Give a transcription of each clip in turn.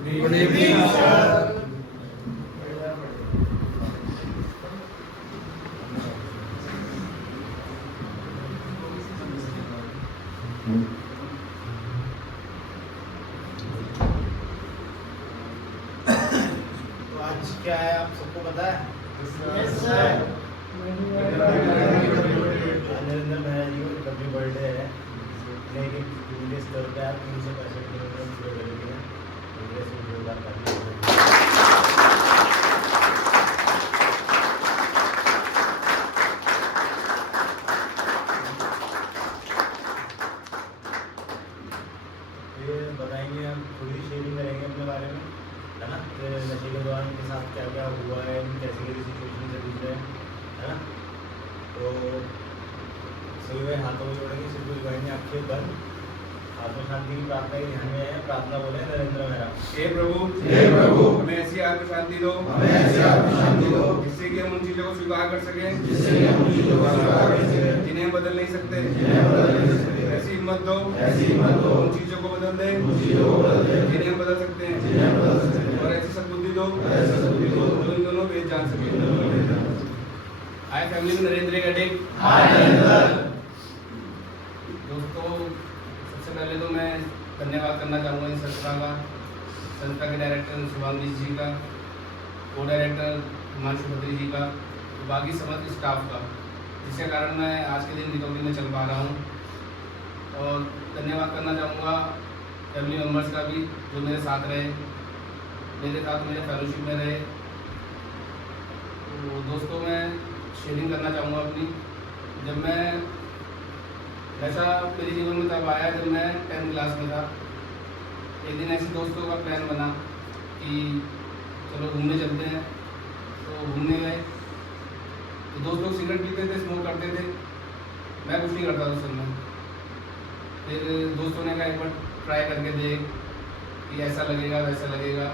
Good evening, sir. तो आज क्या है आप सबको पता है? Yes, sir. नरेंद्र मेहरा जी का कभी बर्थडे है, लेकिन इंग्लिश स्तर पे आप 365 किलोमीटर पूरे करेंगे। इंग्लिश में जोरदार ताली ये बताएंगे, हम थोड़ी शेयरिंग करेंगे अपने बारे में, है ना? कि नशे के दौरान के साथ क्या क्या हुआ है, हम कैसे कैसी सिचुएशन से गुजरे हैं, है ना? तो सभी भाई हाथों में जोड़ेंगे, सिर्फ कुछ भाई ने आंखें बंद, आत्मा शांति की प्रार्थना के ध्यान में है। प्रार्थना बोले नरेंद्र मेहरा। हे प्रभु हमें ऐसी आत्म शांति दो जिससे कि हम उन चीजों को स्वीकार कर सकें जिन्हें हम बदल नहीं सकते। ऐसी हिम्मत दो उन चीजों को बदल दे जिन्हें हम बदल सकते हैं, और ऐसी सद्बुद्धि दो जो इन दोनों भेद जान सके। हाय फैमिली में नरेंद्र का डे। दोस्तों, सबसे पहले तो मैं धन्यवाद करना चाहूँगा इस संस्था के डायरेक्टर शुभांगी जी का, को डायरेक्टर हिमांशु खत्री जी का, तो बाकी समस्त स्टाफ का, जिसके कारण मैं आज के दिन रिकवरी में चल पा रहा हूँ। और धन्यवाद करना चाहूँगा फैमिली मेम्बर्स का भी, जो मेरे साथ रहे, मेरे फेलोशिप में रहे। तो दोस्तों, मैं शेयरिंग करना चाहूँगा अपनी। जब मैं ऐसा मेरे जीवन में तब आया जब मैं 10th क्लास में था। एक दिन ऐसे दोस्तों का प्लान बना कि चलो घूमने चलते हैं, तो घूमने गए। तो दोस्त लोग सिगरेट पीते थे, स्मोक करते थे, मैं कुछ नहीं करता था उस समय। फिर दोस्तों ने कहा एक बार ट्राई करके देख कि ऐसा लगेगा वैसा लगेगा।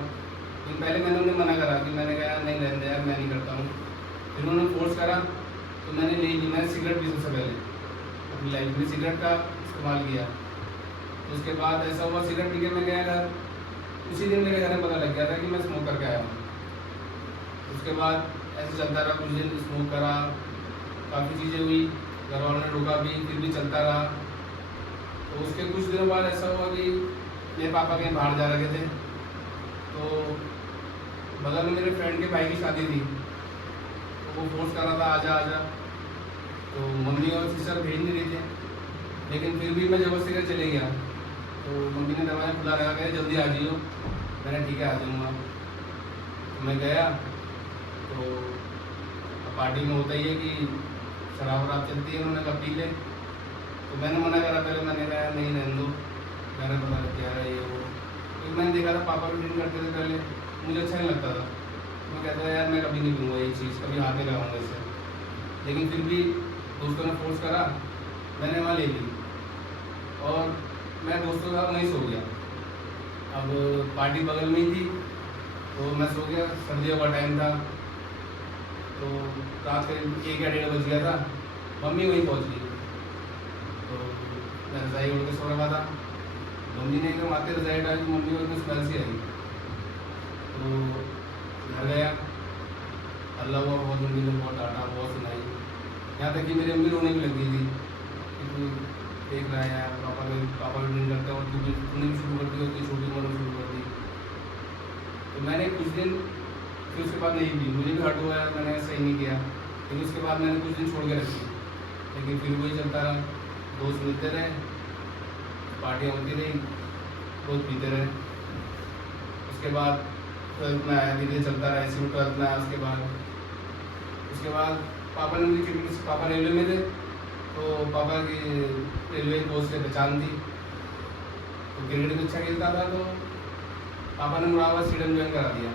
तो पहले मैंने उन्हें मना करा कि मैंने कहा नहीं रहने दे यार, मैं नहीं करता हूँ। फिर उन्होंने फोर्स करा तो मैंने ले ली। मैंने सिगरेट पी सबसे पहले अपनी लाइफ में सिगरेट का इस्तेमाल किया। तो उसके बाद ऐसा हुआ, सिगरेट पी के मैं गया घर, उसी दिन मेरे घर में पता लग गया था कि मैं स्मोक करके आया हूँ। उसके बाद ऐसे चलता रहा, कुछ दिन स्मोक करा, काफ़ी चीज़ें हुई, घर वालों ने रोका भी, फिर भी चलता रहा। तो उसके कुछ दिनों बाद ऐसा हुआ कि मेरे पापा कहीं बाहर जा रहे थे, तो बगल में मेरे फ्रेंड के भाई की शादी थी, तो वो फोर्स कर रहा था आजा आजा। तो मम्मी और सिस्टर भेज नहीं रही थे, लेकिन फिर भी मैं जबरदस्ती कर चले गया। तो मम्मी ने दरवाजा खुला रखा, कहे जल्दी आ जाइयो। मैंने ठीक है आ जाऊँगा। तो मैं गया, तो पार्टी में होता ही है कि शराब वराब चलती है, उन्होंने कहा पी ले। तो मैंने मना करा पहले, मैंने कहा नहीं रहने दो, मैंने पता लग गया है ये वो। तो मैंने देखा था पापा भी ड्रिंक करते थे पहले, मुझे अच्छा नहीं लगता था। मैं कहता था यार मैं कभी नहीं पीऊँगा ये चीज़, कभी हाथ नहीं लगाऊंगा इसे। लेकिन फिर भी दोस्तों ने फोर्स करा, मैंने वहाँ ले ली और मैं दोस्तों के साथ वहीं सो गया। अब पार्टी बगल में ही थी, तो मैं सो गया। सर्दियों का टाइम था, तो रात के 1 या 1:30 बज गया था। मम्मी वहीं पहुँच गई, तो मैं रज़ाई उड़ के सो रखा था। मम्मी ने एकदम आते रज़ाई डाली, मम्मी को एकदम स्मेल सी आई। तो घर गया, अल्लाह हुआ, बहुत मम्मी ने बहुत डांटा, बहुत सुनाई। यहाँ तक कि मेरी अम्मी रोने भी लग गई थी कि तू देख रहा है यार, पापा भी ड्रिंक करते और तूने भी शुरू कर दी, और छोटी उम्र में शुरू कर दी। तो मैंने कुछ दिन, फिर उसके बाद नहीं पी, मुझे भी हर्ट हुआ यार, मैंने सही नहीं किया। लेकिन उसके बाद मैंने कुछ दिन छोड़ के रखी, लेकिन फिर वही चलता रहा। दोस्त मिलते रहे, पार्टियाँ होती रही, रोज पीते रहे। उसके बाद 12th में आया, धीरे चलता रहा, ऐसे में 12th में आया। उसके बाद पापा ने मुझे, पापा रेलवे में थे, तो पापा की रेलवे पोस्ट से पहचान थी, तो क्रिकेट भी अच्छा खेलता था, तो पापा ने मुरादाबाद स्टेडियम ज्वाइन करा दिया।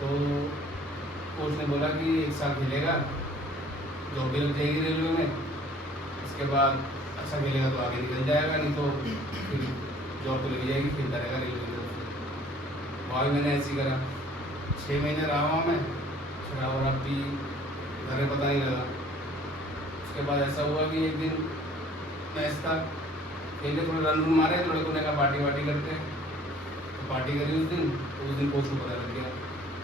तो कोच ने बोला कि 1 साल खेलेगा, जॉब भी लग जाएगी रेलवे में, उसके बाद अच्छा खेलेगा तो आगे निकल जाएगा, नहीं तो फिर जॉब तो लगी जाएगी, खेलता रहेगा रेलवे की तरफ से। वहाँ भी मैंने ऐसे ही करा, 6 महीने रहा वहाँ मैं, शराब वराब पी, घर में पता नहीं लगा। उसके बाद ऐसा हुआ कि एक दिन मैच था, खेले, थोड़े रन मारे, तो लड़कों ने कहा पार्टी वार्टी करते हैं। तो पार्टी करी उस दिन, तो उस दिन पोस्ट को पता लग गया।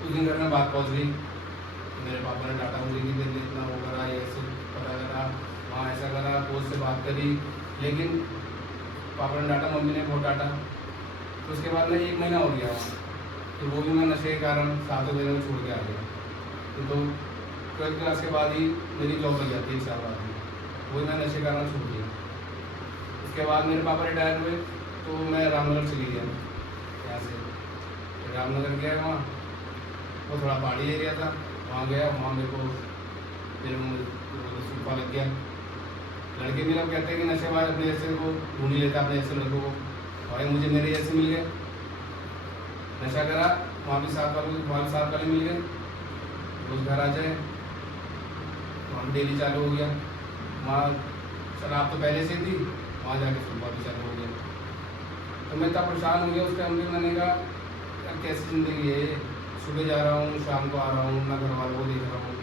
उस दिन घर में बात पहुँच गई, मेरे पापा ने डांटा मुझे कि तेरे इतना वो करा, ये ऐसे पता करा, वहाँ ऐसा करा, पोस्ट से बात करी, लेकिन पापा ने डांटा, मम्मी ने बहुत डांटा। तो उसके बाद मैं 1 महीना हो गया वहाँ, तो वो भी मैं नशे के कारण 7 महीने में छोड़ के आ गया। तो 12th क्लास के बाद ही मेरी जॉब लग जाती है 1 साल बाद में, वही मैं नशे के कारण छोड़ दिया। उसके बाद मेरे पापा रिटायर हुए, तो मैं रामनगर चली गया यहाँ से। रामनगर गया, वहाँ वो थोड़ा पहाड़ी एरिया था, वहाँ गया, वहाँ मेरे को मेरे मुँह सूखा लग गया। लड़के भी लोग कहते हैं कि नशे वाले अपने जैसे को ढूंढ ही लेता, अपने जैसे लड़कों को, और मुझे मेरे जैसे मिल गए। नशा करा, वहाँ भी साथ वाले मिल गए, रोज घर आ जाए, वहाँ भी डेली चालू हो गया। वहाँ शराब तो पहले से थी, वहाँ जाके सुबह भी चालू हो गया। तो मैं इतना परेशान हो गया उस टाइम पे, मैंने कहा यार कैसी ज़िंदगी है ये, सुबह जा रहा हूँ, शाम को आ रहा हूँ, मैं घर वालों को देख रहा हूँ,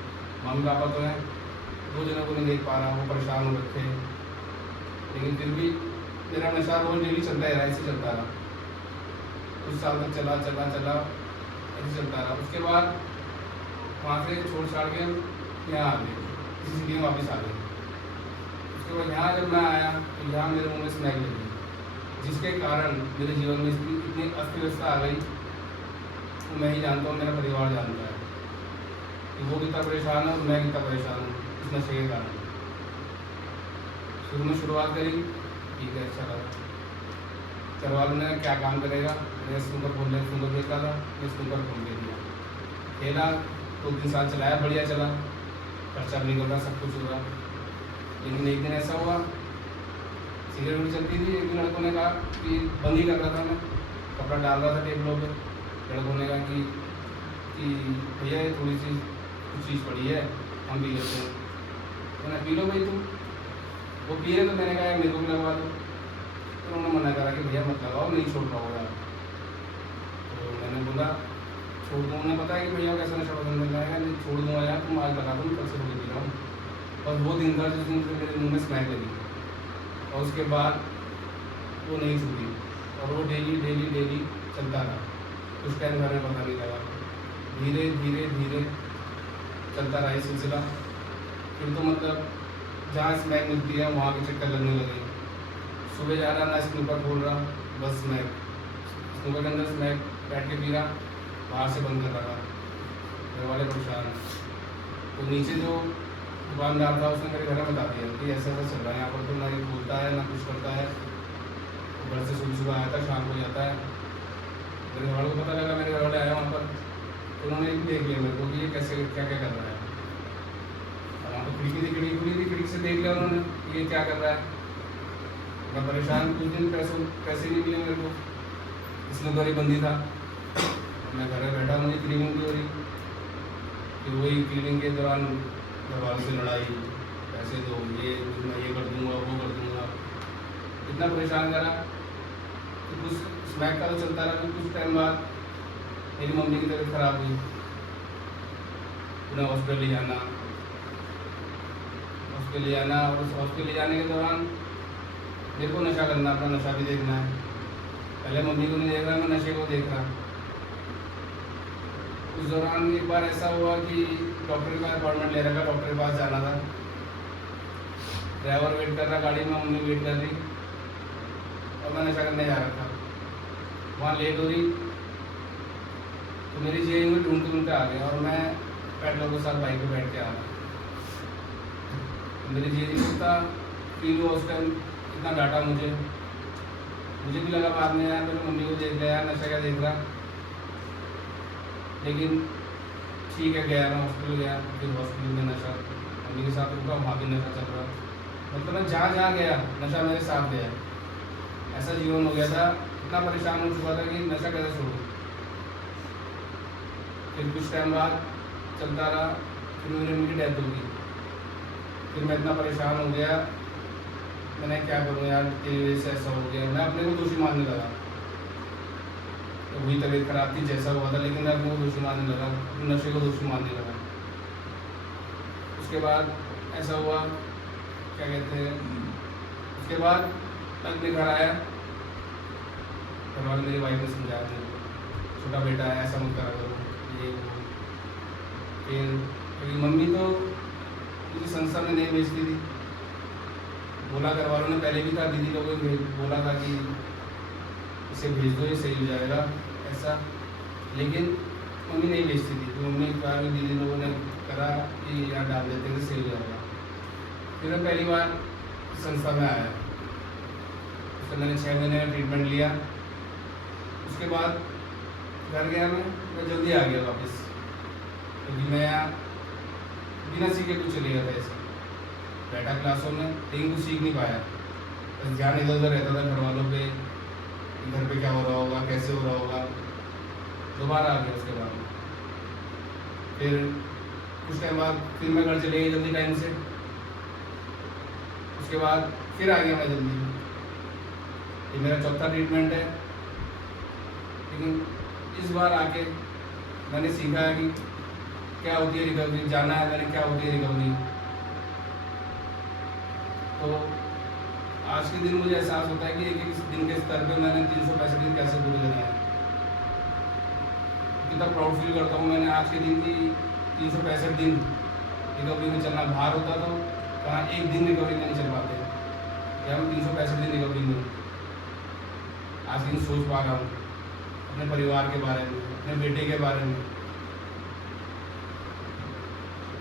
मम्मी पापा तो हैं, 2 जनों को नहीं देख पा रहा हूँ, परेशान हो रखे हैं। लेकिन फिर भी मेरा नशा रोज डेली चलता है, ऐसे चलता रहा, कुछ साल तक चला ऐसे चलता रहा। उसके बाद वहाँ से छोड़ छाड़ के यहाँ आ गए, इसी सिटी में वापस आ गए। उसके बाद यहाँ जब मैं आया, तो यहाँ मेरे मुँह में स्मैक लगी, जिसके कारण मेरे जीवन में इतनी अस्त व्यवस्था आ गई, तो मैं ही जानता हूँ, मेरा परिवार जानता है कि वो कितना परेशान है और मैं कितना परेशान हूँ इस नशे के कारण। शुरू में शुरुआत करी, ठीक है, अच्छा लगा। घर वालों ने क्या काम करेगा, मैं स्नूकर देखा था, मैं स्नूकर खोल के दिया, खेला, 2-3 साल चलाया, बढ़िया चला, खर्चा भी निकल रहा, सब कुछ हो रहा। लेकिन एक दिन ऐसा हुआ, सिगरेट चलती थी, एक दिन लड़कों ने कहा कि बंद ही कर रहा था मैं, कपड़ा डाल रहा था टेबलों पे, लड़कों ने कहा कि भैया ये थोड़ी सी कुछ चीज़ पड़ी है, हम पी लेते हैं। मैंने पी लो भाई तुम, वो पी रहे, तो मैंने कहा मेरे को भी लगवा दो। तो उन्होंने मना करा कि भैया मत लगाओ, नहीं छोड़ पाओगे। तो मैंने बोला छोड़ दूँ, उन्हें पता है कि भैया कैसा नशा पसंद कर जाएगा, नहीं छोड़ दूँगा यार, तुम आज लगा दो, कल से रोके पी रहा हूँ। और वो दिन था जिस दिन से मेरे मुँह में स्मैक लगी, और उसके बाद वो नहीं छूटी, और वो डेली चलता रहा। उस टाइम घर में पता नहीं लगा, धीरे चलता रहा ये सिलसिला। फिर तो मतलब जहाँ स्मैक मिलती है वहाँ के चक्कर लगने लगे। सुबह जा रहा, ना स्नूकर खोल रहा, बस स्मैक, स्नूकर के अंदर स्मैक बैठ के पी रहा, बाहर से बंद कर रहा। घर वाले परेशान। तो नीचे जो दुकानदार था उसने मेरे घर में बता दिया कि ऐसा चल रहा है यहाँ पर, तो ना ये बोलता है ना कुछ करता है। घर से सुबह आया था, शाम को जाता है। मेरे घर वालों को पता लगा, मेरे घर वाले आए वहाँ पर, तो उन्होंने देख लिया मेरे को कि ये कैसे क्या कर रहा है। और वहाँ पर खिड़की से देख लिया उन्होंने कि ये क्या कर रहा है। मैं परेशान, कुछ दिन पैसे नहीं मिले मेरे को, इसमें गरीब बंदी था। मैं घर में बैठा, मुझे क्लीनिंग की हो रही, फिर वही क्लीनिंग के दौरान घर वालों से लड़ाई, पैसे दो, मैं ये कर दूँगा, वो कर दूँगा, इतना परेशान करा। तो कुछ स्मैक का तो चलता रहा। फिर कुछ टाइम बाद मेरी मम्मी की तबीयत खराब हुई, उन्हें हॉस्पिटल ले जाना, और उस हॉस्पिटल ले जाने के दौरान मेरे को नशा करना, अपना नशा भी देखना है। पहले मम्मी को नहीं देख रहा, मैं नशे को देख रहा। उस दौरान एक बार ऐसा हुआ कि डॉक्टर का अपॉइंटमेंट ले रखा, डॉक्टर के पास जाना था। ड्राइवर वेट कर रहा गाड़ी में, मम्मी वेट कर रही, और मैं नशा करने जा रहा था। वहाँ लेट हो रही, तो मेरी जेब में ढूंढते आ गया, और मैं पेट्रोल के साथ बाइक पे बैठ के आ रहा। मेरी जेब था, फील हुआ उस टाइम, इतना डांटा मुझे भी लगा बाद में यार, मैंने मम्मी को देख लिया यार, नशा क्या देख रहा। लेकिन ठीक है, गया मैं हॉस्पिटल गया, फिर हॉस्पिटल में नशा मम्मी के साथ रुका, वहाँ भी नशा चल रहा। मतलब मैं जहाँ गया नशा मेरे साथ गया। ऐसा जीवन हो गया था, इतना परेशान हो चुका था कि नशा कैसे छोड़ूं। फिर कुछ टाइम बाद चलता रहा, फिर मेरी मम्मी की डेथ हो गई। फिर मैं इतना परेशान हो गया, मैंने क्या करूँ यार, तेरी वजह से ऐसा हो गया। मैं अपने को दोषी मानने लगा, तो वही तबीयत खराब थी, जैसा हुआ था, लेकिन मैं अपने को दोषी मानने लगा, नशे को दोषी मानने लगा। उसके बाद ऐसा हुआ, क्या कहते हैं, उसके बाद मैं अपने घर आया, घर वाले मेरी वाइफ ने समझाया मेरे को छोटा बेटा है, ऐसा मत करा करो, ये वो। फिर मेरी मम्मी तो मुझे संस्था में नहीं भेजती थी, बोला घर वालों ने पहले भी था, दीदी लोगों ने बोला था कि इसे भेज दो, ये सही हो जाएगा ऐसा, लेकिन मम्मी नहीं भेजती थी। तो मम्मी एक बार दीदी लोगों ने करा कि यहाँ डाल देते हैं तो सही हो जाएगा। फिर मैं पहली बार संस्था में आया, उससे मैंने 6 महीने का ट्रीटमेंट लिया। उसके बाद घर गया, मैं जल्दी आ गया वापस, क्योंकि मैं यहाँ बिना सीखे कुछ चले गया था ऐसे, बैठा क्लासों में, लेकिन कुछ सीख नहीं पाया। बस ध्यान इधर उधर रहता था घर वालों पे, घर पे क्या हो रहा होगा, कैसे हो रहा होगा। दोबारा आ गया उसके बाद फिर कुछ टाइम बाद फिर मैं घर चले गया जल्दी टाइम से। उसके बाद फिर आ गया मैं जल्दी। ये मेरा चौथा ट्रीटमेंट है, लेकिन इस बार आके मैंने सीखा है कि क्या होती है रिकवरी, जाना है मैंने क्या होती है रिकवरी। तो आज के दिन मुझे एहसास होता है कि एक एक दिन के स्तर पे मैंने 365 दिन कैसे पूरे करना है। कितना प्राउड फील करता हूँ मैंने आज के दिन की 365 दिन रिकवरी में चलना। बाहर होता तो कहाँ एक दिन रिकवरी में नहीं चल पाते, या हम 365 दिन रिकवरी में। आज के दिन सोच पा रहा हूँ अपने परिवार के बारे में, अपने बेटे के बारे में,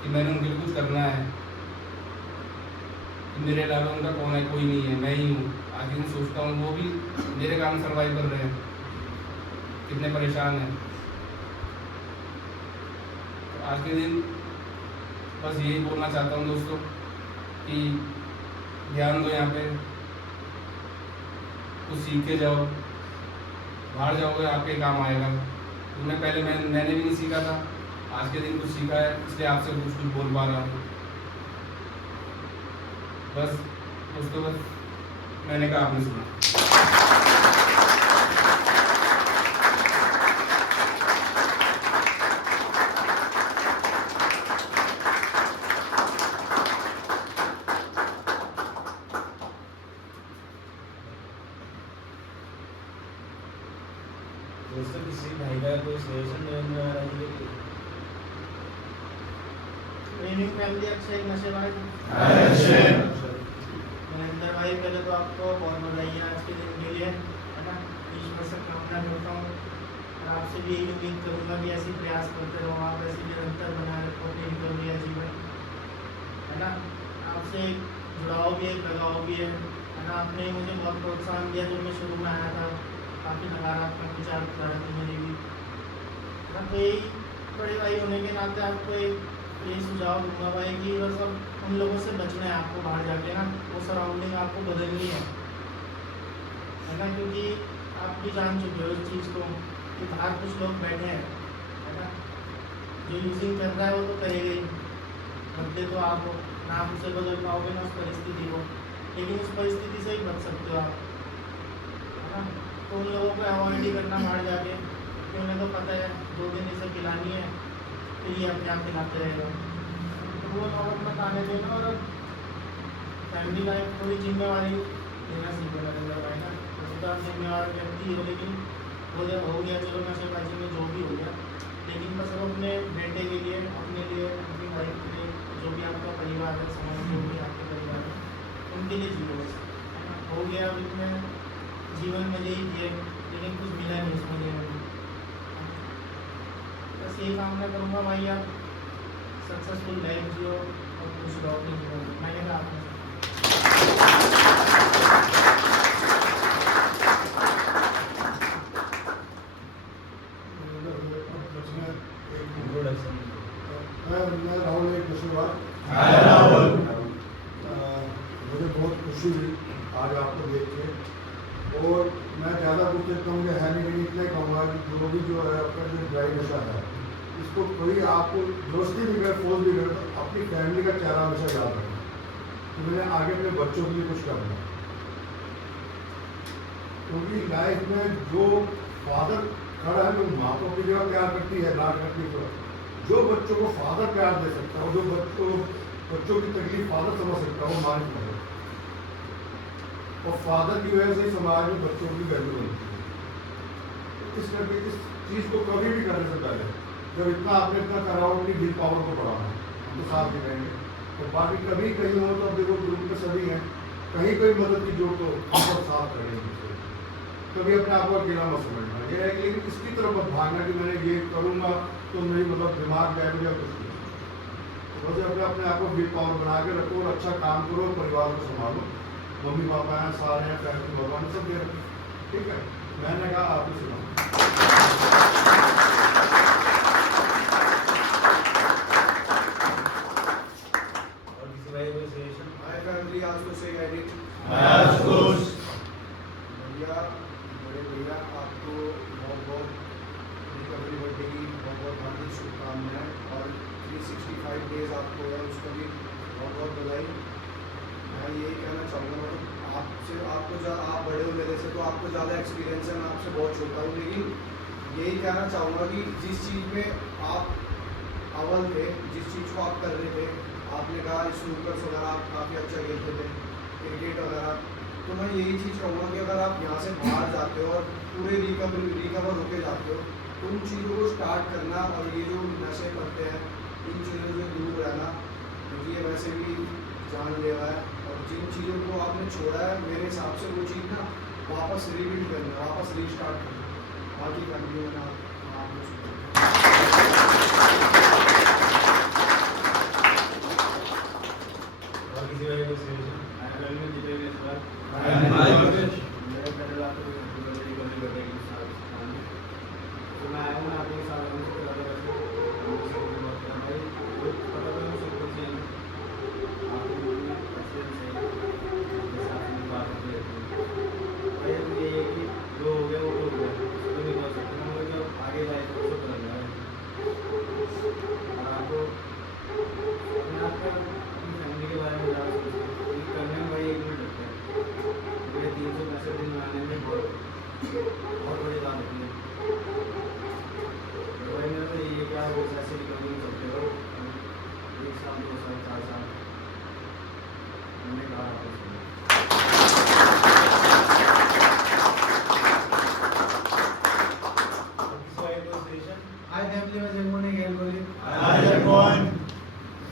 कि मैंने उनके लिए कुछ करना है, कि मेरे अलावा उनका कौन है, कोई नहीं है, मैं ही हूँ। आज के दिन सोचता हूँ वो भी मेरे काम सर्वाइव कर रहे हैं, कितने परेशान हैं। तो आज के दिन बस यही बोलना चाहता हूँ दोस्तों कि ध्यान दो यहाँ पे, कुछ सीख के जाओ, बाहर जाओगे आपके काम आएगा। तुमने पहले मैंने भी नहीं सीखा था, आज के दिन कुछ सीखा है, इसलिए आपसे कुछ बोल पा रहा हूँ। बस दोस्तों, बस मैंने कहा आपने सुना। दोस्तों किसी भाई का कोई सजेशन नहीं आ रहा है? ट्रेनिंग फैमिली अक्षय नशेबाज महेंद्र भाई, पहले तो आपको बहुत बधाई है आज के दिन के लिए, है ना। ईश्वर से कामना करता हूँ और आपसे भी यही उम्मीद करूँगा कि ऐसी प्रयास करते रहो आप, ऐसी निरंतर बनाए रखो अपनी रिकवरी या जीवन, है ना। आपसे जुड़ाव भी है, लगाव भी है ना। आपने मुझे बहुत प्रोत्साहन दिया जब मैं शुरू में आया था, काफ़ी नकारात्मक विचार थे मेरे भी, है ना। तो यही बड़े भाई होने के नाते आपको एक यही सुझाव दूंगा भाई कि बस अब उन लोगों से बचना है आपको, बाहर जाके ना वो सराउंडिंग आपको बदलनी है ना। क्योंकि आप भी जान चुके हो इस चीज़ को कि बाहर कुछ लोग बैठे हैं, है ना। जो यूजिंग कर रहा है वो तो करेगा ही, बदले तो आप हो ना, आप उसे बदल पाओगे ना उस परिस्थिति को, लेकिन उस परिस्थिति से ही बच सकते हो आप, है ना। तो उन लोगों को अवॉइड ही करना बाहर जाके, क्योंकि उन्हें तो पता है 2 दिन इसे खिलानी है, फिर ये अपने आप खिलाते रहेगा। तो वो नौबत मत आने देना, और फैमिली लाइफ थोड़ी जिम्मेवारी लेना सीखो नरेंद्र भाई ना। तो आप जिम्मेवार व्यक्ति हो, लेकिन वो जब हो गया चलो नशेबाजी में जो भी हो गया, लेकिन बस अब अपने बेटे के लिए, अपने लिए, अपनी वाइफ के लिए, जो भी आपका परिवार है, समाज जो भी आपके परिवार है, उनके लिए जियो बस, है ना। हो गया अब इसमें जीवन में यही किए, लेकिन कुछ मिला नहीं उसमें जीवन में। बस यही कामना करूँगा भाई, आप सक्सेसफुल लाइफ जियो और खुश रहो अपने जीवन में। मैंने कहा आपने इंट्रोडक्शन। मैं राहुल एक नशेबाज। मुझे बहुत खुशी हुई आज आपको देख के, और मैं ज़्यादा कुछ देखता हूँ है नहीं, लेकिन इतना ही कहूँगा कि जो भी जो है आपका जो ड्राई नशा है, इसको कोई आपको दोस्ती भी कर, फोर्स भी कर, तो अपनी फैमिली का चेहरा हमेशा याद रखना कि मैंने आगे अपने बच्चों के लिए कुछ करना है। क्योंकि लाइफ में जो फादर खड़ा है, जो माँ को अपनी जगह प्यार करती है, लाड करती है, जो बच्चों को फादर प्यार दे सकता है, जो बच्चों की तकलीफ फादर समझ सकता है, वो माँ नहीं समझ। और फादर की वजह से ही समाज में बच्चों की वैल्यू बनती है। इस चीज़ को कभी भी करने से पहले जब इतना आपने इतना करा हो कि विल पावर को बढ़ाना हम तो साथ ही रहेंगे। तो बाकी कभी कहीं हो तो अब देखो ग्रुप में सभी हैं, कहीं कोई मदद की जरूरत हो सब साथ करेंगे। कभी अपने आप को अकेला मत समझना, ये है कि लेकिन इसकी तरफ मत भागना कि मैंने ये करूँगा तो मेरी मतलब दिमाग बैठ गया कुछ नहीं। तो बस अपने आप को विल पावर बना के रखो और अच्छा काम करो, परिवार को संभालो। मम्मी पापा हैं, सारे हैं, फैमिली, भगवान सब दे रहे, ठीक है। मैंने कहा आप ही सुनाओ। और किसी भाई कोई suggestion? My family also say edit. भैया आपको बहुत बहुत रिकवरी बर्थडे की बहुत बहुत हार्दिक शुभकामनाएं और 365 डेज आपको है उसका भी बहुत बहुत बधाई। मैं यही कहना चाहूँगा मतलब आपको आप बड़े हो मेरे से तो आपको ज़्यादा एक्सपीरियंस है, मैं आपसे बहुत छोटा हूँ, लेकिन यही कहना चाहूँगा कि जिस चीज़ में आप अव्वल थे, जिस चीज़ को आप कर रहे थे, आपने कहा स्नूकर्स वगैरह आप काफ़ी अच्छा खेलते थे, क्रिकेट वगैरह, तो मैं यही चीज़ कहूँगा कि अगर आप यहाँ से बाहर जाते हो और पूरे रिकवर होके जाते हो तो उन चीज़ों को स्टार्ट करना और ये जो नशे पड़ते हैं इन चीज़ों से दूर रहना, क्योंकि ये वैसे भी जानलेवा है। और जिन चीज़ों को आपने छोड़ा है मेरे हिसाब से वो चीज़ ना वापस रिबिल्ड करना, वापस रीस्टार्ट करना। बाकी फैमिली में और किसी भाई कोई सजेशन? हाय फैमिली में जगमों ने खेल बोली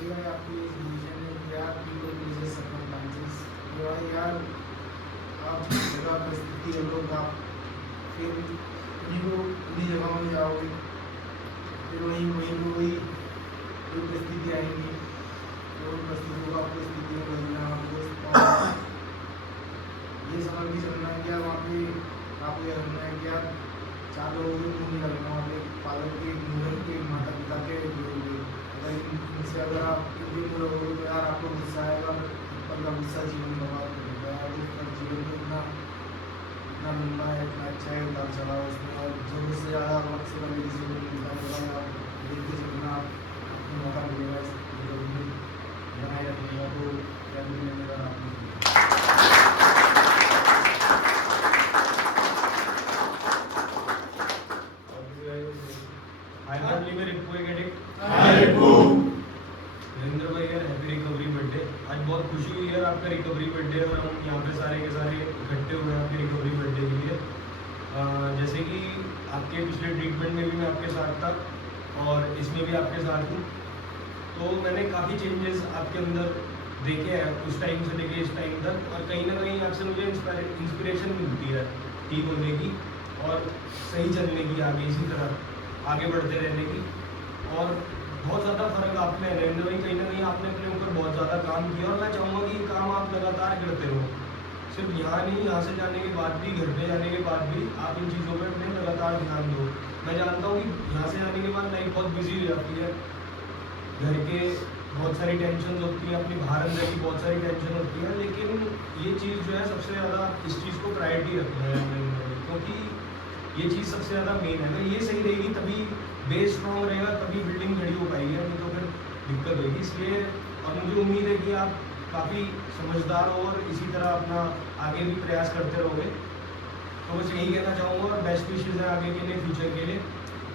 भाई आपकी डिसीजन ने किया पीपल प्लीजेस सर्कमस्टेंसेस ये भाई यार आप जगह परिस्थिति हम लोग आप फिर उन्हीं जगहों में जाओगे, फिर वही परिस्थिति आएंगी, तो उन परिस्थितियों का आपको स्थिति में बदलना, आपको ये समझ के चलना है कि आप वहाँ पे आपको यह करना है कि आप 4 लोगों को मुँह नहीं लगना, वहाँ पे पालक के मूलक के माता पिता के लोगे। अगर आप मुँह लगोगे तो यार आपको गुस्सा आएगा, पर का गुस्सा जीवन बर्बाद कर देता है। और जीवन में इतना लंबा है, इतना अच्छा है, उतार चढ़ाव उसमें, और जरूरत से ज़्यादा वक्त से कभी किसी को मिलता होगा, आप देखते चलना आपको मौका मिलेगा इस जीवन में बनाए रखने का। तो फैमिली में मेरा आपको नरेंद्र भाई यार हैप्पी रिकवरी बर्थडे। आज बहुत खुशी हुई यार आपका रिकवरी बर्थडे और हम यहाँ पे सारे के सारे इकट्ठे हुए हैं आपके रिकवरी बर्थडे के लिए। जैसे कि आपके पिछले ट्रीटमेंट में भी मैं आपके साथ था और इसमें भी आपके साथ हूँ, तो मैंने काफ़ी चेंजेस आपके अंदर देखे हैं उस टाइम से लेके इस टाइम तक, और कहीं ना कहीं आपसे मुझे इंस्पिरेशन मिलती है ठीक होने की और सही चलने की, आगे इसी तरह आगे बढ़ते रहने की। और बहुत ज़्यादा फर्क आप में है नरेंद्र भाई, कहीं ना कहीं आपने अपने ऊपर बहुत ज़्यादा काम किया और मैं चाहूँगा कि ये काम आप लगातार करते रहो, सिर्फ यहाँ नहीं, यहाँ से जाने के बाद भी, घर पे जाने के बाद भी आप इन चीज़ों पर अपने लगातार ध्यान दो। मैं जानता हूँ कि यहाँ से जाने के बाद लाइफ बहुत बिजी हो जाती है, घर के बहुत सारी टेंशन होती है, अपनी बाहर अंदर की बहुत सारी टेंशन होती है, लेकिन ये चीज़ जो है सबसे ज़्यादा इस चीज़ को प्रायोरिटी रखना है, क्योंकि ये चीज़ सबसे ज़्यादा मेन है। अगर ये सही रहेगी तभी बेस स्ट्रॉन्ग रहेगा, तभी बिल्डिंग खड़ी हो पाएगी, नहीं तो फिर दिक्कत होगी। इसलिए और मुझे उम्मीद है कि आप काफ़ी समझदार हो और इसी तरह अपना आगे भी प्रयास करते रहोगे। तो बस यही कहना चाहूँगा और बेस्ट विशेज़ है आगे के लिए, फ्यूचर के लिए।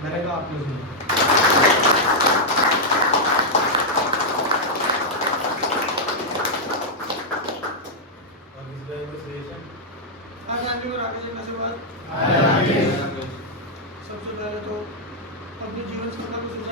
मैंने कहा आप लोग सुनो। और किसी भाई कोई सजेशन? आज आगे और आगे से बात पहले तो अपने जीवन सफलता को